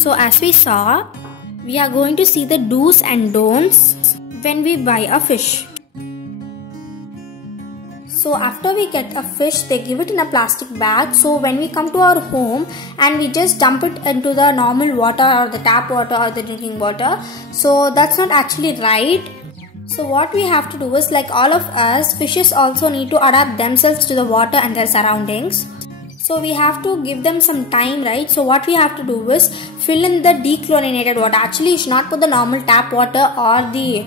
So as we saw, we are going to see the do's and don'ts when we buy a fish. So after we get a fish, they give it in a plastic bag. So when we come to our home and we just dump it into the normal water or the tap water or the drinking water, so that's not actually right. So what we have to do is, like all of us, fishes also need to adapt themselves to the water and their surroundings. So we have to give them some time, right? So what we have to do is fill in the dechlorinated water. Actually, you should not put the normal tap water or the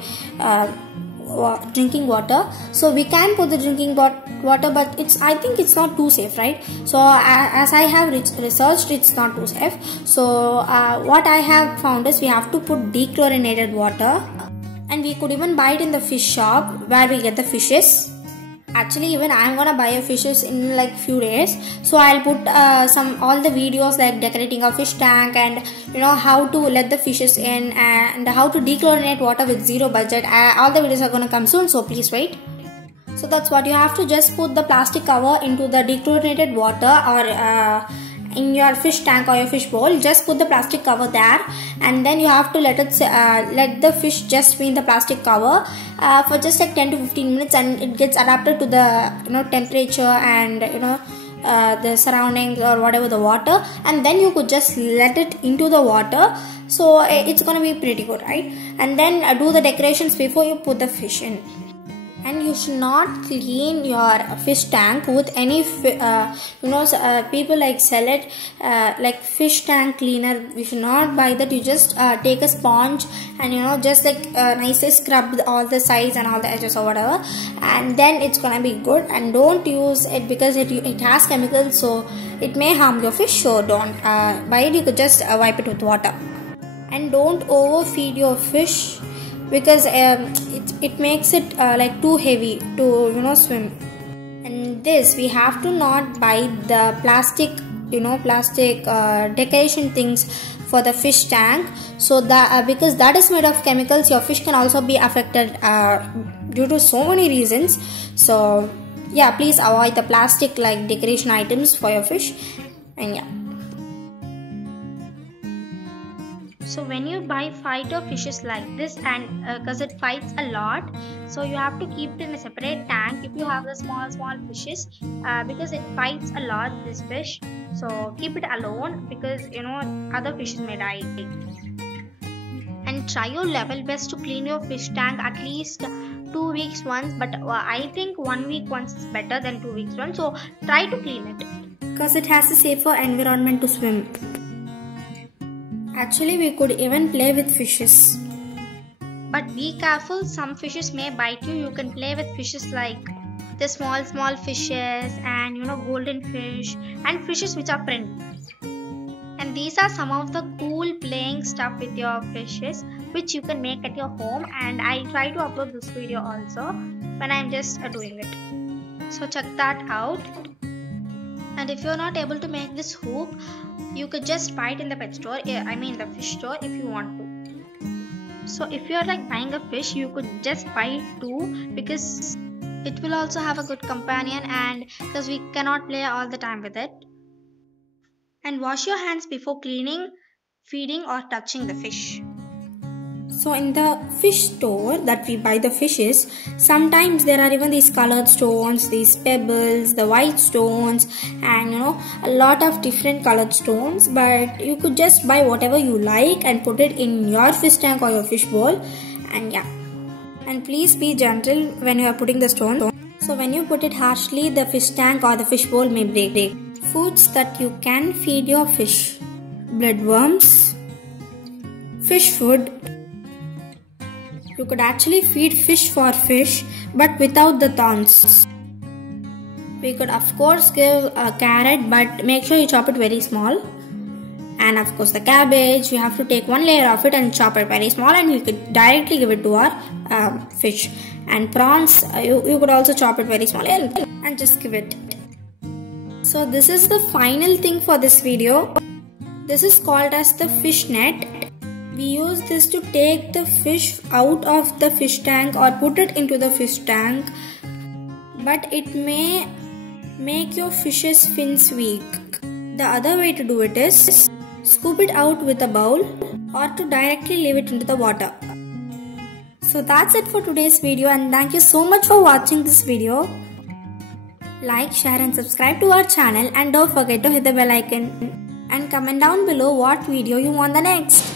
drinking water. So we can put the drinking water, but I think it's not too safe, right? So as I have researched, it's not too safe. So what I have found is we have to put dechlorinated water, and we could even buy it in the fish shop where we get the fishes. Actually, even I'm gonna buy a fishes in like few days. So I'll put all the videos like decorating a fish tank, and how to let the fishes in, and how to dechlorinate water with zero budget. All the videos are gonna come soon, so please wait. So that's what you have to just put the plastic cover into the dechlorinated water, or in your fish tank or your fish bowl. Just put the plastic cover there, and then you have to let the fish just be in the plastic cover for just like 10 to 15 minutes, and it gets adapted to the temperature and the surroundings or whatever the water, and then you could just let it into the water. So it's gonna be pretty good, right? And then do the decorations before you put the fish in. And you should not clean your fish tank with any people like sell it like fish tank cleaner. We should not buy that. You just take a sponge and just like nicely scrub all the sides and all the edges or whatever, and then it's gonna be good. And don't use it because it has chemicals, so it may harm your fish. So don't buy it. You could just wipe it with water. And don't overfeed your fish, because it makes it like too heavy to swim. And this, we have to not buy the plastic decoration things for the fish tank. So that because that is made of chemicals, your fish can also be affected due to so many reasons. So yeah, please avoid the plastic like decoration items for your fish. And yeah, so when you buy fighter fishes like this, and because it fights a lot, so you have to keep it in a separate tank if you have the small fishes, because it fights a lot, this fish. So keep it alone, because other fishes may die. And try your level best to clean your fish tank at least 2 weeks once, but I think 1 week once is better than 2 weeks once. So try to clean it, because it has a safer environment to swim. Actually, we could even play with fishes. But be careful, some fishes may bite you. You can play with fishes like the small fishes, and golden fish, and fishes which are friendly. And these are some of the cool playing stuff with your fishes which you can make at your home. And I try to upload this video also when I'm just doing it. So check that out. And if you're not able to make this hoop, you could just buy it in the pet store, the fish store, if you want to. So if you're like buying a fish, you could just buy it too, because it will also have a good companion, and because we cannot play all the time with it. And wash your hands before cleaning, feeding, or touching the fish. So in the fish store that we buy the fishes, sometimes there are even these colored stones, these pebbles, the white stones, and a lot of different colored stones. But you could just buy whatever you like and put it in your fish tank or your fish bowl. And yeah, and please be gentle when you are putting the stone. So when you put it harshly, the fish tank or the fish bowl may break. Foods that you can feed your fish: bloodworms, fish food. You could actually feed fish for fish, but without the thorns. We could of course give a carrot, but make sure you chop it very small. And of course the cabbage, you have to take one layer of it and chop it very small, and you could directly give it to our fish. And prawns, you could also chop it very small and just give it. So this is the final thing for this video. This is called as the fish net. We use this to take the fish out of the fish tank or put it into the fish tank, but it may make your fish's fins weak. The other way to do it is scoop it out with a bowl, or to directly leave it into the water. So that's it for today's video, and thank you so much for watching this video. Like, share and subscribe to our channel, and don't forget to hit the bell icon and comment down below what video you want the next.